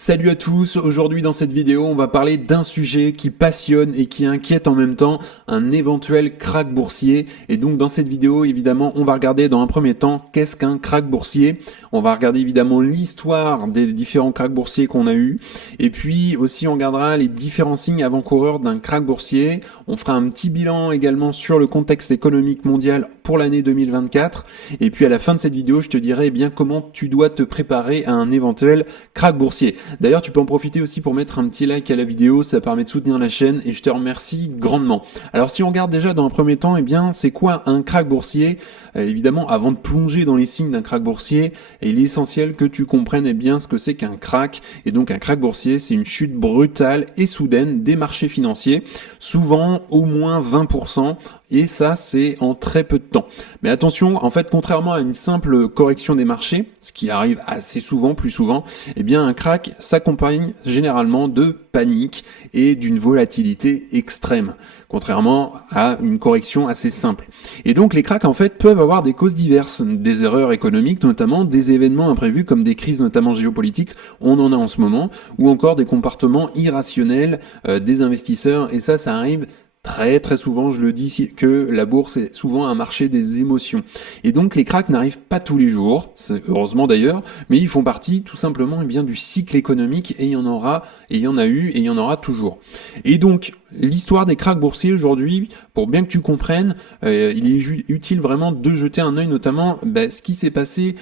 Salut à tous, aujourd'hui dans cette vidéo on va parler d'un sujet qui passionne et qui inquiète en même temps, un éventuel krach boursier. Et donc dans cette vidéo évidemment on va regarder dans un premier temps qu'est-ce qu'un krach boursier, on va regarder évidemment l'histoire des différents krachs boursiers qu'on a eu, et puis aussi on regardera les différents signes avant-coureurs d'un krach boursier, on fera un petit bilan également sur le contexte économique mondial pour l'année 2024, et puis à la fin de cette vidéo je te dirai eh bien comment tu dois te préparer à un éventuel krach boursier. D'ailleurs, tu peux en profiter aussi pour mettre un petit like à la vidéo, ça permet de soutenir la chaîne et je te remercie grandement. Alors si on regarde déjà dans un premier temps, eh bien c'est quoi un krach boursier? Évidemment, avant de plonger dans les signes d'un krach boursier, il est essentiel que tu comprennes eh bien ce que c'est qu'un krach. Et donc un krach boursier, c'est une chute brutale et soudaine des marchés financiers, souvent au moins 20%. Et ça, c'est en très peu de temps. Mais attention, en fait, contrairement à une simple correction des marchés, ce qui arrive assez souvent, plus souvent, eh bien, un krach s'accompagne généralement de panique et d'une volatilité extrême, contrairement à une correction assez simple. Et donc, les krachs, en fait, peuvent avoir des causes diverses, des erreurs économiques, notamment des événements imprévus comme des crises, notamment géopolitiques, on en a en ce moment, ou encore des comportements irrationnels des investisseurs, et ça arrive très souvent, je le dis, que la bourse est souvent un marché des émotions. Et donc les krachs n'arrivent pas tous les jours, heureusement d'ailleurs, mais ils font partie tout simplement bien du cycle économique et il y en aura, et il y en a eu, et il y en aura toujours. Et donc l'histoire des krachs boursiers aujourd'hui, pour bien que tu comprennes, il est utile vraiment de jeter un œil notamment ce qui s'est passé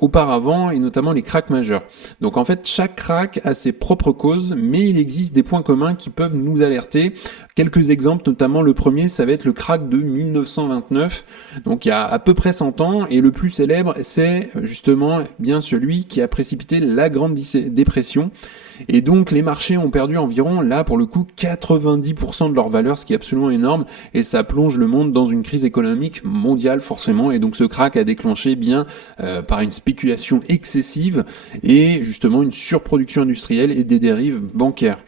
auparavant et notamment les krachs majeurs. Donc en fait chaque krach a ses propres causes, mais il existe des points communs qui peuvent nous alerter. Quelques exemples, notamment le premier, ça va être le krach de 1929, donc il y a à peu près 100 ans, et le plus célèbre, c'est justement bien celui qui a précipité la Grande Dépression. Et donc les marchés ont perdu environ, là pour le coup, 90% de leur valeur, ce qui est absolument énorme, et ça plonge le monde dans une crise économique mondiale forcément, et donc ce krach a déclenché par une spéculation excessive, et justement une surproduction industrielle et des dérives bancaires.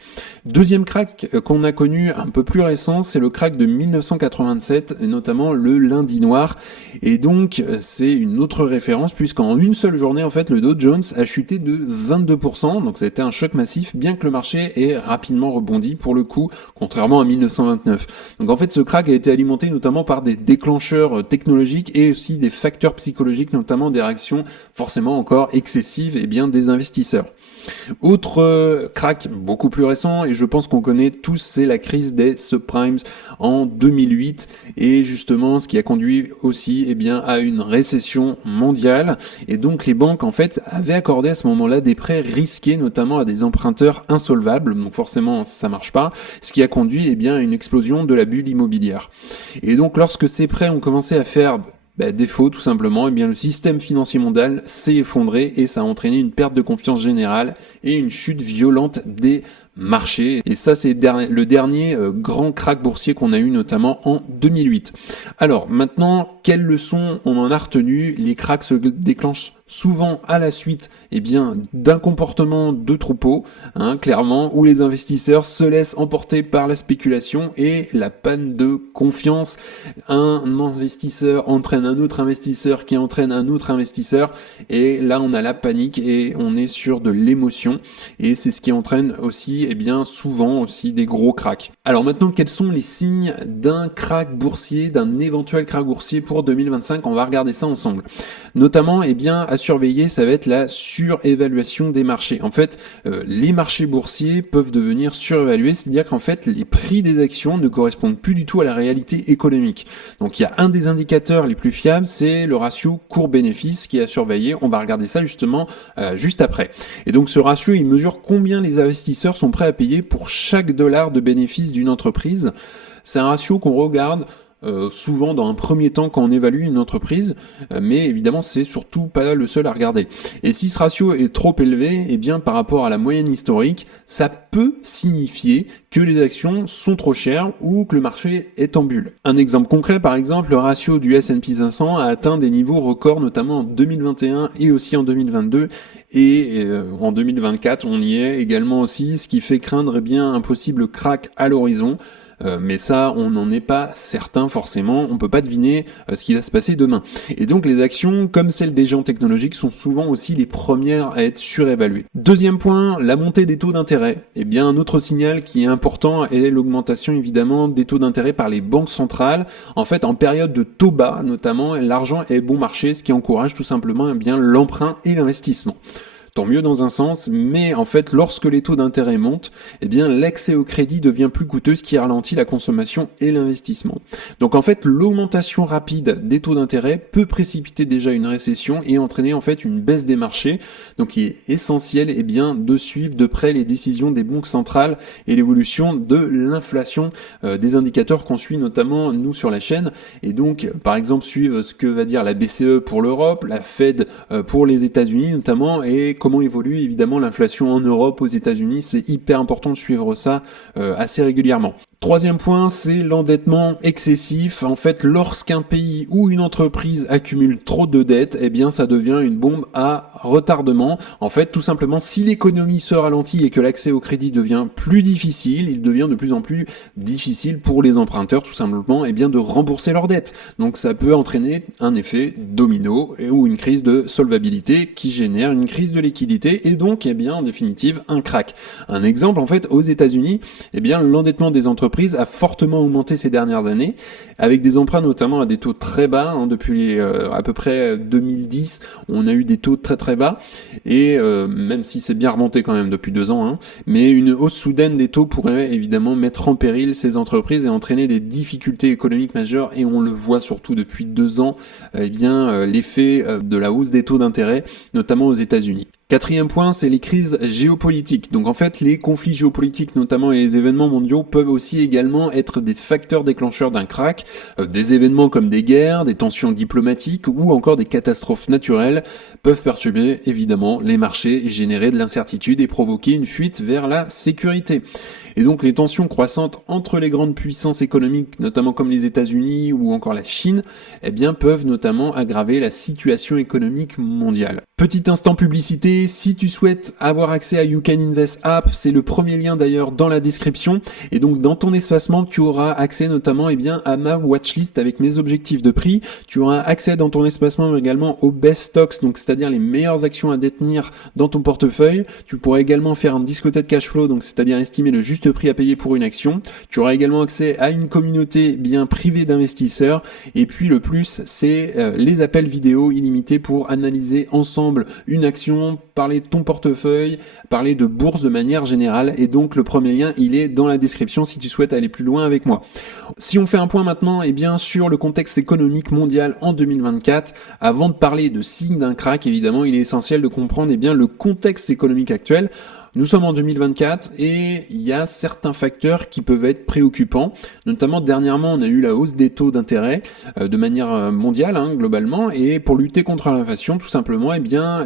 Deuxième krach qu'on a connu un peu plus récent, c'est le krach de 1987, et notamment le lundi noir. Et donc, c'est une autre référence, puisqu'en une seule journée, en fait, le Dow Jones a chuté de 22%, donc ça a été un choc massif, bien que le marché ait rapidement rebondi, pour le coup, contrairement à 1929. Donc en fait, ce krach a été alimenté notamment par des déclencheurs technologiques et aussi des facteurs psychologiques, notamment des réactions forcément encore excessives des investisseurs. Autre krach beaucoup plus récent, et je pense qu'on connaît tous, c'est la crise des subprimes en 2008, et justement ce qui a conduit aussi à une récession mondiale, et donc les banques en fait avaient accordé à ce moment-là des prêts risqués, notamment à des emprunteurs insolvables, donc forcément ça marche pas, ce qui a conduit à une explosion de la bulle immobilière. Et donc lorsque ces prêts ont commencé à faire défaut tout simplement, le système financier mondial s'est effondré et ça a entraîné une perte de confiance générale et une chute violente des marché. Et ça, c'est le dernier grand krach boursier qu'on a eu notamment en 2008. Alors maintenant, quelles leçons on en a retenu? Les krachs se déclenchent souvent à la suite d'un comportement de troupeau, clairement, où les investisseurs se laissent emporter par la spéculation et la panne de confiance. Un investisseur entraîne un autre investisseur qui entraîne un autre investisseur, et là on a la panique et on est sur de l'émotion, et c'est ce qui entraîne aussi souvent aussi des gros krachs. Alors maintenant, quels sont les signes d'un krach boursier, d'un éventuel krach boursier pour 2025? On va regarder ça ensemble. Notamment, à surveiller, ça va être la surévaluation des marchés. En fait, les marchés boursiers peuvent devenir surévalués, c'est-à-dire qu'en fait, les prix des actions ne correspondent plus du tout à la réalité économique. Donc il y a un des indicateurs les plus fiables, c'est le ratio cours-bénéfice qui est à surveiller. On va regarder ça justement juste après. Et donc ce ratio, il mesure combien les investisseurs sont prêts à payer pour chaque dollar de bénéfice d'une entreprise. C'est un ratio qu'on regarde souvent dans un premier temps quand on évalue une entreprise, mais évidemment c'est surtout pas le seul à regarder. Et si ce ratio est trop élevé, par rapport à la moyenne historique, ça peut signifier que les actions sont trop chères ou que le marché est en bulle. Un exemple concret, par exemple, le ratio du S&P 500 a atteint des niveaux records, notamment en 2021 et aussi en 2022, et en 2024 on y est également aussi, ce qui fait craindre un possible krach à l'horizon. mais ça, on n'en est pas certain forcément, on peut pas deviner ce qui va se passer demain. Et donc les actions, comme celles des géants technologiques, sont souvent aussi les premières à être surévaluées. Deuxième point, la montée des taux d'intérêt. Eh bien, un autre signal qui est important est l'augmentation évidemment des taux d'intérêt par les banques centrales. En fait, en période de taux bas notamment, l'argent est bon marché, ce qui encourage tout simplement l'emprunt et l'investissement. Tant mieux dans un sens, mais en fait, lorsque les taux d'intérêt montent, eh bien, l'accès au crédit devient plus coûteux, ce qui ralentit la consommation et l'investissement. Donc en fait, l'augmentation rapide des taux d'intérêt peut précipiter déjà une récession et entraîner en fait une baisse des marchés. Donc il est essentiel, de suivre de près les décisions des banques centrales et l'évolution de l'inflation, des indicateurs qu'on suit notamment nous sur la chaîne. Et donc, par exemple, suivre ce que va dire la BCE pour l'Europe, la Fed pour les États-Unis notamment, et comment évolue évidemment l'inflation en Europe, aux États-Unis. C'est hyper important de suivre ça assez régulièrement. Troisième point, c'est l'endettement excessif. En fait, lorsqu'un pays ou une entreprise accumule trop de dettes, eh bien ça devient une bombe à retardement. En fait, tout simplement, si l'économie se ralentit et que l'accès au crédit devient plus difficile, il devient de plus en plus difficile pour les emprunteurs tout simplement de rembourser leurs dettes. Donc ça peut entraîner un effet domino ou une crise de solvabilité qui génère une crise de liquidité et donc en définitive un crack. Un exemple, en fait, aux États-Unis, l'endettement des entreprises a fortement augmenté ces dernières années, avec des emprunts notamment à des taux très bas, depuis à peu près 2010, on a eu des taux très très bas, et même si c'est bien remonté quand même depuis 2 ans, mais une hausse soudaine des taux pourrait évidemment mettre en péril ces entreprises et entraîner des difficultés économiques majeures, et on le voit surtout depuis 2 ans, l'effet de la hausse des taux d'intérêt, notamment aux États-Unis. Quatrième point, c'est les crises géopolitiques. Donc en fait, les conflits géopolitiques notamment et les événements mondiaux peuvent aussi également être des facteurs déclencheurs d'un crack. Des événements comme des guerres, des tensions diplomatiques ou encore des catastrophes naturelles peuvent perturber évidemment les marchés et générer de l'incertitude et provoquer une fuite vers la sécurité. Et donc les tensions croissantes entre les grandes puissances économiques, notamment comme les États-Unis ou encore la Chine, peuvent notamment aggraver la situation économique mondiale. Petit instant publicité, si tu souhaites avoir accès à You Can Invest App, c'est le premier lien d'ailleurs dans la description. Et donc dans ton espacement, tu auras accès notamment à ma watchlist avec mes objectifs de prix. Tu auras accès dans ton espacement également aux best stocks, donc c'est-à-dire les meilleures actions à détenir dans ton portefeuille. Tu pourras également faire un discothèque cash flow, donc c'est-à-dire estimer le juste prix à payer pour une action. Tu auras également accès à une communauté bien privée d'investisseurs. Et puis le plus, c'est les appels vidéo illimités pour analyser ensemble une action, parler de ton portefeuille, parler de bourse de manière générale. Et donc le premier lien, il est dans la description si tu souhaites aller plus loin avec moi. Si on fait un point maintenant sur le contexte économique mondial en 2024, avant de parler de signes d'un crack, évidemment, il est essentiel de comprendre le contexte économique actuel. Nous sommes en 2024 et il y a certains facteurs qui peuvent être préoccupants. Notamment dernièrement, on a eu la hausse des taux d'intérêt de manière mondiale, globalement. Et pour lutter contre l'inflation, tout simplement,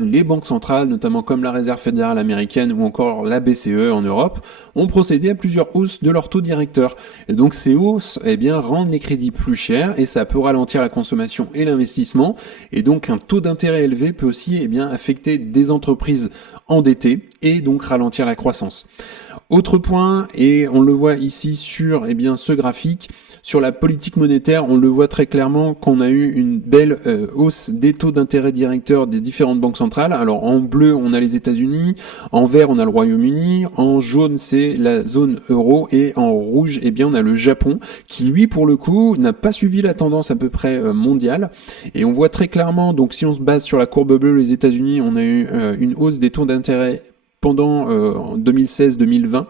les banques centrales, notamment comme la Réserve fédérale américaine ou encore la BCE en Europe, ont procédé à plusieurs hausses de leurs taux directeurs. Et donc ces hausses, rendent les crédits plus chers et ça peut ralentir la consommation et l'investissement. Et donc un taux d'intérêt élevé peut aussi affecter des entreprises endettées et donc ralentir la croissance. Autre point, et on le voit ici sur ce graphique, sur la politique monétaire, on le voit très clairement qu'on a eu une belle hausse des taux d'intérêt directeurs des différentes banques centrales. Alors en bleu, on a les États-Unis, en vert, on a le Royaume-Uni, en jaune, c'est la zone euro, et en rouge, on a le Japon, qui lui, pour le coup, n'a pas suivi la tendance à peu près mondiale. Et on voit très clairement, donc si on se base sur la courbe bleue, les États-Unis, on a eu une hausse des taux d'intérêt pendant 2016-2020.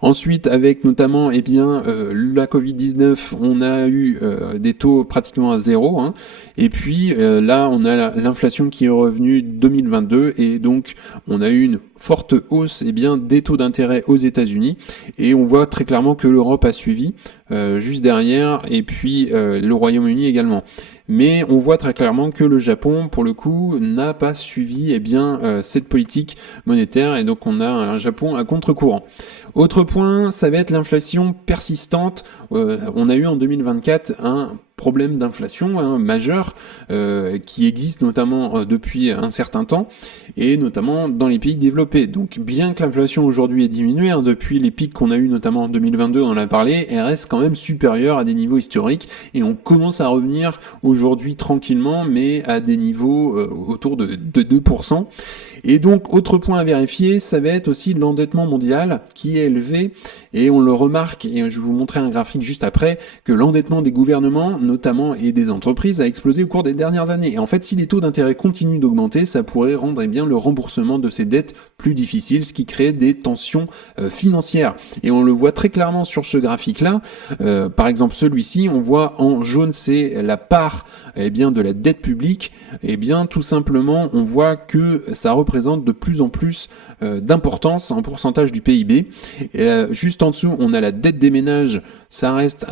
Ensuite, avec notamment la Covid-19, on a eu des taux pratiquement à zéro. Et puis là, on a l'inflation qui est revenue 2022 et donc on a eu une forte hausse des taux d'intérêt aux États-Unis et on voit très clairement que l'Europe a suivi juste derrière et puis le Royaume-Uni également. Mais on voit très clairement que le Japon, pour le coup, n'a pas suivi cette politique monétaire et donc on a un Japon à contre-courant. Autre point, ça va être l'inflation persistante. On a eu en 2024 un problème d'inflation majeur qui existe notamment depuis un certain temps et notamment dans les pays développés. Donc bien que l'inflation aujourd'hui ait diminué depuis les pics qu'on a eu notamment en 2022, on en a parlé, elle reste quand même supérieure à des niveaux historiques et on commence à revenir aujourd'hui tranquillement mais à des niveaux autour de 2%. Et donc, autre point à vérifier, ça va être aussi l'endettement mondial qui est élevé, et on le remarque, et je vais vous montrer un graphique juste après, que l'endettement des gouvernements, notamment, et des entreprises, a explosé au cours des dernières années. Et en fait, si les taux d'intérêt continuent d'augmenter, ça pourrait rendre bien le remboursement de ces dettes plus difficile, ce qui crée des tensions financières. Et on le voit très clairement sur ce graphique-là. Par exemple, celui-ci, on voit en jaune, c'est la part de la dette publique. Et bien, tout simplement, on voit que ça représente de plus en plus d'importance en pourcentage du PIB. Et juste en dessous, on a la dette des ménages. Ça reste,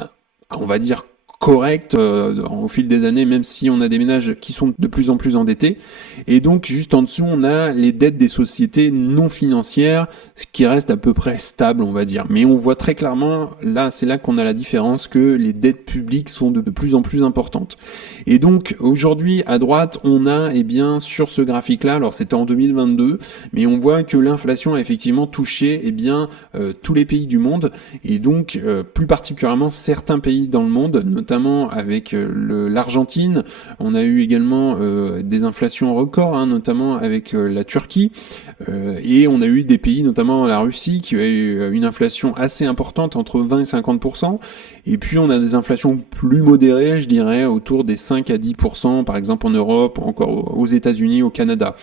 on va dire, correct au fil des années, même si on a des ménages qui sont de plus en plus endettés. Et donc, juste en dessous, on a les dettes des sociétés non financières, ce qui reste à peu près stable, on va dire. Mais on voit très clairement, là, c'est là qu'on a la différence, que les dettes publiques sont de plus en plus importantes. Et donc, aujourd'hui, à droite, on a, sur ce graphique-là, alors c'était en 2022, mais on voit que l'inflation a effectivement touché, tous les pays du monde, et donc, plus particulièrement certains pays dans le monde, notamment avec l'Argentine. On a eu également des inflations records, notamment avec la Turquie, et on a eu des pays, notamment la Russie, qui a eu une inflation assez importante, entre 20 et 50%, et puis on a des inflations plus modérées, je dirais, autour des 5 à 10%, par exemple en Europe, encore aux États-Unis, au Canada.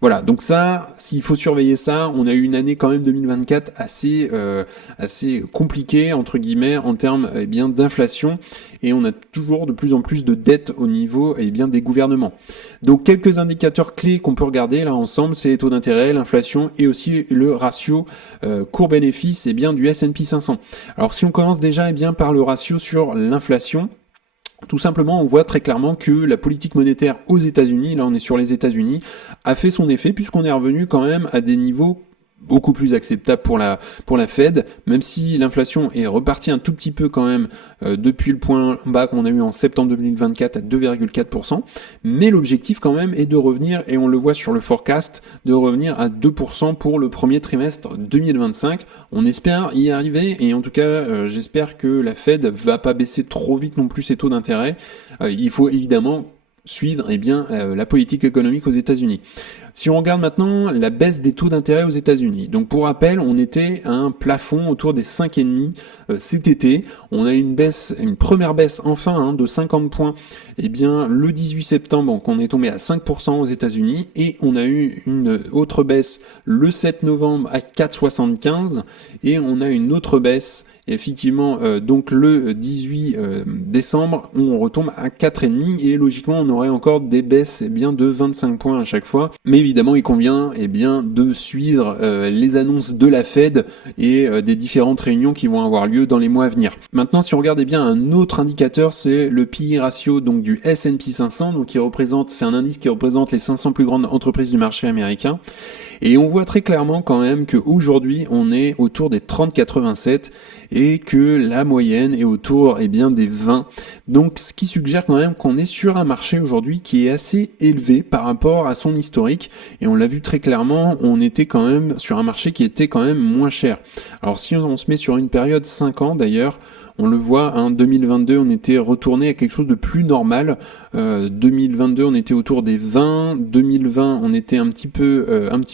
Voilà, donc ça, s'il faut surveiller ça, on a eu une année quand même 2024 assez compliquée, entre guillemets, en termes d'inflation, et on a toujours de plus en plus de dettes au niveau des gouvernements. Donc quelques indicateurs clés qu'on peut regarder là ensemble, c'est les taux d'intérêt, l'inflation et aussi le ratio court-bénéfice du S&P 500. Alors si on commence déjà par le ratio sur l'inflation, tout simplement, on voit très clairement que la politique monétaire aux États-Unis, là on est sur les États-Unis, a fait son effet puisqu'on est revenu quand même à des niveaux beaucoup plus acceptable pour la Fed, même si l'inflation est repartie un tout petit peu quand même depuis le point bas qu'on a eu en septembre 2024 à 2,4%, mais l'objectif quand même est de revenir, et on le voit sur le forecast, de revenir à 2% pour le premier trimestre 2025. On espère y arriver, et en tout cas j'espère que la Fed va pas baisser trop vite non plus ses taux d'intérêt. Il faut évidemment suivre la politique économique aux États-Unis. Si on regarde maintenant la baisse des taux d'intérêt aux États-Unis, donc pour rappel, on était à un plafond autour des 5,5 cet été. On a une première baisse enfin de 50 points. Le 18 septembre, donc on est tombé à 5% aux États-Unis, et on a eu une autre baisse le 7 novembre à 4,75, et on a une autre baisse effectivement donc le 18 décembre, on retombe à 4,5, et logiquement on aurait encore des baisses de 25 points à chaque fois. Mais évidemment, il convient de suivre les annonces de la Fed et des différentes réunions qui vont avoir lieu dans les mois à venir. Maintenant, si on regarde un autre indicateur, c'est le PI ratio donc du S&P 500, donc c'est un indice qui représente les 500 plus grandes entreprises du marché américain. Et on voit très clairement quand même qu'aujourd'hui, on est autour des 30,87 et que la moyenne est autour des 20. Donc ce qui suggère quand même qu'on est sur un marché aujourd'hui qui est assez élevé par rapport à son historique. Et on l'a vu très clairement, on était quand même sur un marché qui était quand même moins cher. Alors si on se met sur une période 5 ans d'ailleurs, on le voit, 2022, on était retourné à quelque chose de plus normal. 2022, on était autour des 20. 2020, on était un petit peu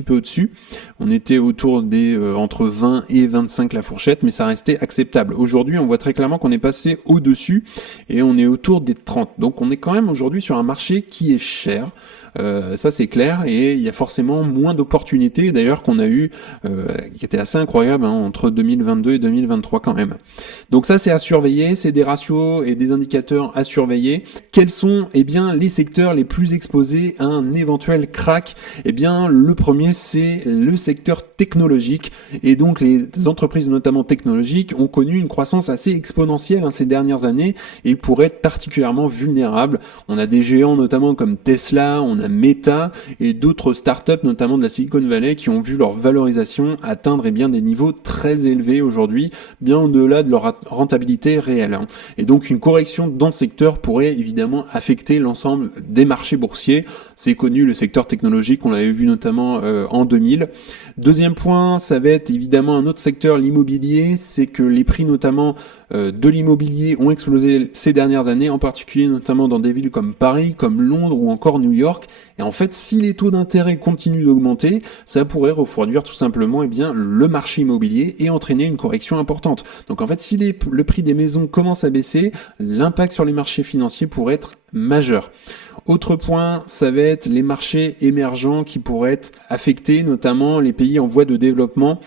au-dessus. On était autour des entre 20 et 25 la fourchette, mais ça restait acceptable. Aujourd'hui, on voit très clairement qu'on est passé au-dessus et on est autour des 30. Donc on est quand même aujourd'hui sur un marché qui est cher. Ça c'est clair, et il y a forcément moins d'opportunités d'ailleurs qu'on a eu, qui étaient assez incroyables entre 2022 et 2023 quand même. Donc ça c'est à surveiller, c'est des ratios et des indicateurs à surveiller. Quels sont les secteurs les plus exposés à un éventuel crack? Le premier c'est le secteur technologique, et donc les entreprises notamment technologiques ont connu une croissance assez exponentielle ces dernières années et pourraient être particulièrement vulnérables. On a des géants notamment comme Tesla, on a Meta et d'autres startups notamment de la Silicon Valley qui ont vu leur valorisation atteindre des niveaux très élevés aujourd'hui, bien au-delà de leur rentabilité instabilité réelle. Et donc une correction dans ce secteur pourrait évidemment affecter l'ensemble des marchés boursiers. C'est connu, le secteur technologique, on l'avait vu notamment en 2000. Deuxième point, ça va être évidemment un autre secteur, l'immobilier. C'est que les prix notamment de l'immobilier ont explosé ces dernières années, en particulier notamment dans des villes comme Paris, comme Londres ou encore New York. Et en fait, si les taux d'intérêt continuent d'augmenter, ça pourrait refroidir tout simplement le marché immobilier et entraîner une correction importante. Donc en fait, si le prix des maisons commence à baisser, l'impact sur les marchés financiers pourrait être majeur. Autre point, ça va être les marchés émergents qui pourraient être affectés, notamment les pays en voie de développement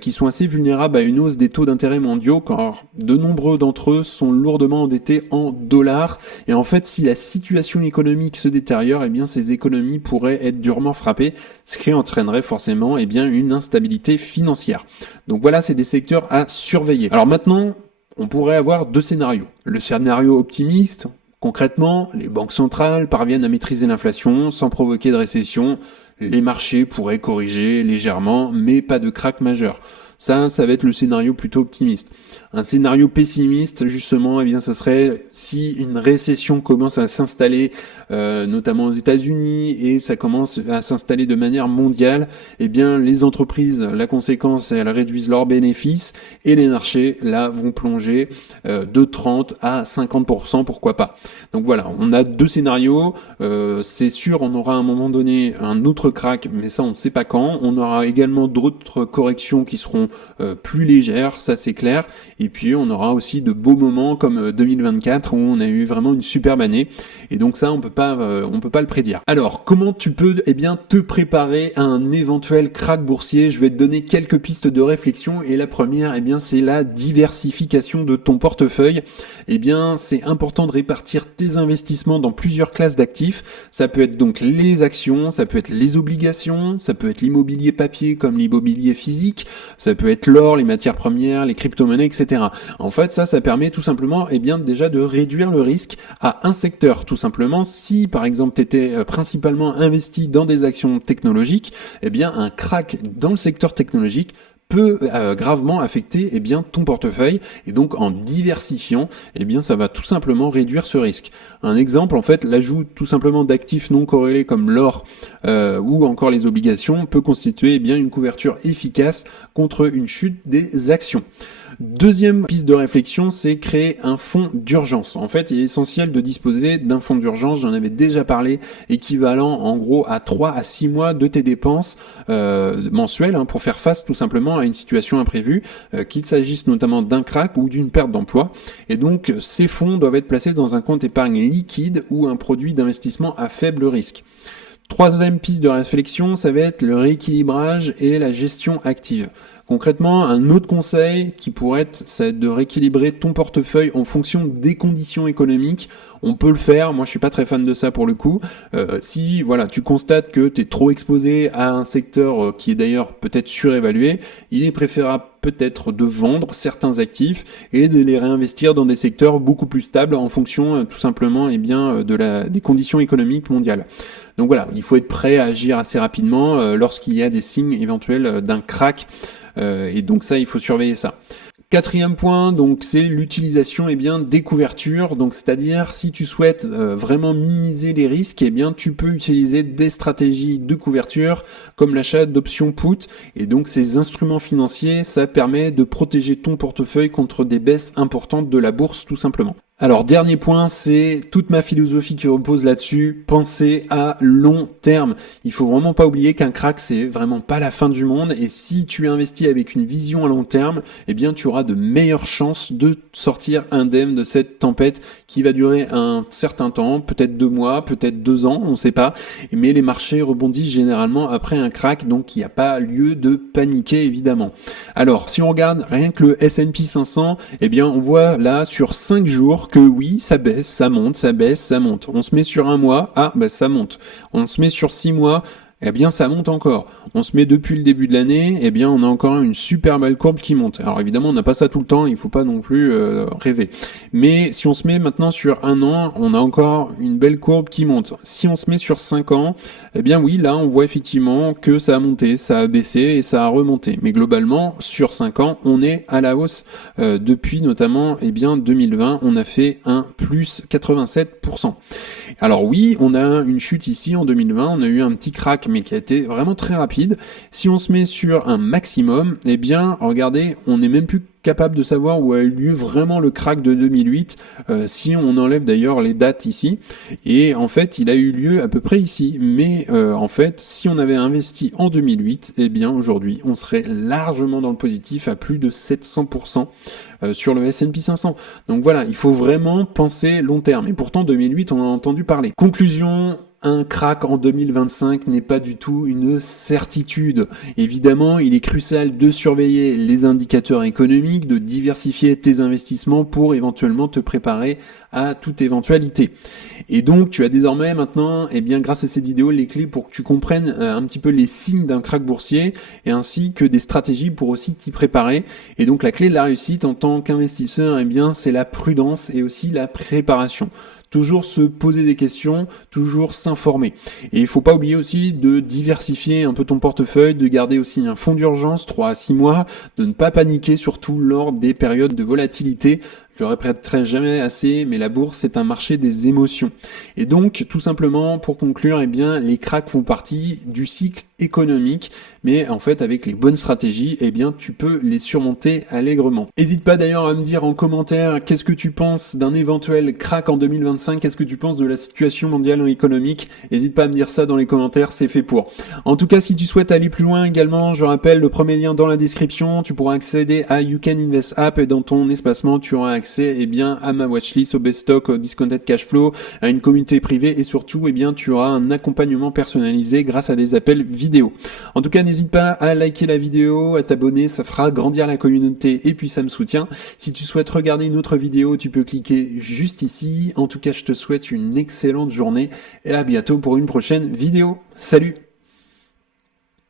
qui sont assez vulnérables à une hausse des taux d'intérêt mondiaux, car de nombreux d'entre eux sont lourdement endettés en dollars. Et en fait, si la situation économique se détériore, ces économies pourraient être durement frappées, ce qui entraînerait forcément une instabilité financière. Donc voilà, c'est des secteurs à surveiller. Alors maintenant, on pourrait avoir deux scénarios. Le scénario optimiste. Concrètement, les banques centrales parviennent à maîtriser l'inflation sans provoquer de récession. Les marchés pourraient corriger légèrement, mais pas de crack majeur. Ça va être le scénario plutôt optimiste. Un scénario pessimiste, justement, ça serait si une récession commence à s'installer, notamment aux États-Unis, et ça commence à s'installer de manière mondiale, les entreprises, la conséquence, elles réduisent leurs bénéfices, et les marchés, là, vont plonger de 30 à 50%, pourquoi pas. Donc voilà, on a deux scénarios. C'est sûr, on aura à un moment donné un autre crack, mais ça, on ne sait pas quand. On aura également d'autres corrections qui seront plus légères, ça c'est clair. Et puis on aura aussi de beaux moments comme 2024 où on a eu vraiment une superbe année. Et donc ça, on peut pas le prédire. Alors, comment tu peux te préparer à un éventuel crack boursier? Je vais te donner quelques pistes de réflexion. Et la première, c'est la diversification de ton portefeuille. C'est important de répartir tes investissements dans plusieurs classes d'actifs. Ça peut être donc les actions, ça peut être les obligations, ça peut être l'immobilier papier comme l'immobilier physique, ça peut être l'or, les matières premières, les crypto-monnaies, etc. En fait, ça permet tout simplement déjà de réduire le risque à un secteur. Tout simplement, si par exemple tu étais principalement investi dans des actions technologiques, un crack dans le secteur technologique peut gravement affecter ton portefeuille, et donc en diversifiant, ça va tout simplement réduire ce risque. Un exemple, en fait, l'ajout tout simplement d'actifs non corrélés comme l'or ou encore les obligations peut constituer une couverture efficace contre une chute des actions. Deuxième piste de réflexion, c'est créer un fonds d'urgence. En fait, il est essentiel de disposer d'un fonds d'urgence, j'en avais déjà parlé, équivalent en gros à 3 à 6 mois de tes dépenses mensuelles pour faire face tout simplement à une situation imprévue, qu'il s'agisse notamment d'un crack ou d'une perte d'emploi. Et donc, ces fonds doivent être placés dans un compte épargne liquide ou un produit d'investissement à faible risque. Troisième piste de réflexion, ça va être le rééquilibrage et la gestion active. Concrètement, un autre conseil qui pourrait être, c'est de rééquilibrer ton portefeuille en fonction des conditions économiques. On peut le faire, moi je suis pas très fan de ça pour le coup. Si tu constates que tu es trop exposé à un secteur qui est d'ailleurs peut-être surévalué, il est préférable peut-être de vendre certains actifs et de les réinvestir dans des secteurs beaucoup plus stables en fonction tout simplement des conditions économiques mondiales. Donc voilà, il faut être prêt à agir assez rapidement lorsqu'il y a des signes éventuels d'un crack. Et donc ça, il faut surveiller ça. Quatrième point, donc c'est l'utilisation des couvertures. Donc c'est-à-dire si tu souhaites vraiment minimiser les risques, tu peux utiliser des stratégies de couverture comme l'achat d'options put. Et donc ces instruments financiers, ça permet de protéger ton portefeuille contre des baisses importantes de la bourse tout simplement. Alors dernier point, c'est toute ma philosophie qui repose là-dessus, penser à long terme. Il faut vraiment pas oublier qu'un crack c'est vraiment pas la fin du monde, et si tu investis avec une vision à long terme, tu auras de meilleures chances de sortir indemne de cette tempête qui va durer un certain temps, peut-être 2 mois, peut-être 2 ans, on sait pas, mais les marchés rebondissent généralement après un crack, donc il n'y a pas lieu de paniquer évidemment. Alors si on regarde rien que le S&P 500, on voit là sur 5 jours que oui, ça baisse, ça monte, ça baisse, ça monte. On se met sur un mois, ça monte. On se met sur 6 mois, eh bien ça monte encore. On se met depuis le début de l'année, eh bien on a encore une super belle courbe qui monte. Alors évidemment on n'a pas ça tout le temps, il faut pas non plus rêver. Mais si on se met maintenant sur un an, on a encore une belle courbe qui monte. Si on se met sur 5 ans, eh bien oui, là on voit effectivement que ça a monté, ça a baissé et ça a remonté. Mais globalement, sur 5 ans, on est à la hausse. Depuis notamment eh bien 2020, on a fait un plus 87%. Alors oui, on a une chute ici en 2020, on a eu un petit crack mais qui a été vraiment très rapide. Si on se met sur un maximum, eh bien regardez, on n'est même plus capable de savoir où a eu lieu vraiment le crack de 2008, si on enlève d'ailleurs les dates ici. Et en fait, il a eu lieu à peu près ici. Mais en fait, si on avait investi en 2008, eh bien aujourd'hui, on serait largement dans le positif à plus de 700% sur le S&P 500. Donc voilà, il faut vraiment penser long terme. Et pourtant, 2008, on en a entendu parler. Conclusion, un crack en 2025 n'est pas du tout une certitude. Évidemment, il est crucial de surveiller les indicateurs économiques, de diversifier tes investissements pour éventuellement te préparer à toute éventualité. Et donc, tu as désormais maintenant, eh bien, grâce à cette vidéo, les clés pour que tu comprennes un petit peu les signes d'un crack boursier et ainsi que des stratégies pour aussi t'y préparer. Et donc, la clé de la réussite en tant qu'investisseur, eh bien, c'est la prudence et aussi la préparation. Toujours se poser des questions, toujours s'informer. Et il faut pas oublier aussi de diversifier un peu ton portefeuille, de garder aussi un fonds d'urgence 3 à 6 mois, de ne pas paniquer surtout lors des périodes de volatilité. Je le répéterai jamais assez, mais la bourse c'est un marché des émotions. Et donc, tout simplement, pour conclure, eh bien, les cracks font partie du cycle économique, mais en fait, avec les bonnes stratégies, eh bien, tu peux les surmonter allègrement. N'hésite pas d'ailleurs à me dire en commentaire qu'est-ce que tu penses d'un éventuel crack en 2025, qu'est-ce que tu penses de la situation mondiale économique. N'hésite pas à me dire ça dans les commentaires, c'est fait pour. En tout cas, si tu souhaites aller plus loin également, je rappelle le premier lien dans la description, tu pourras accéder à You Can Invest App et dans ton espacement, tu auras accès bien à ma watchlist, au best stock, au discounted cash flow, à une communauté privée et surtout bien tu auras un accompagnement personnalisé grâce à des appels vidéo. En tout cas, n'hésite pas à liker la vidéo, à t'abonner, ça fera grandir la communauté et puis ça me soutient. Si tu souhaites regarder une autre vidéo, tu peux cliquer juste ici. En tout cas, je te souhaite une excellente journée et à bientôt pour une prochaine vidéo. Salut!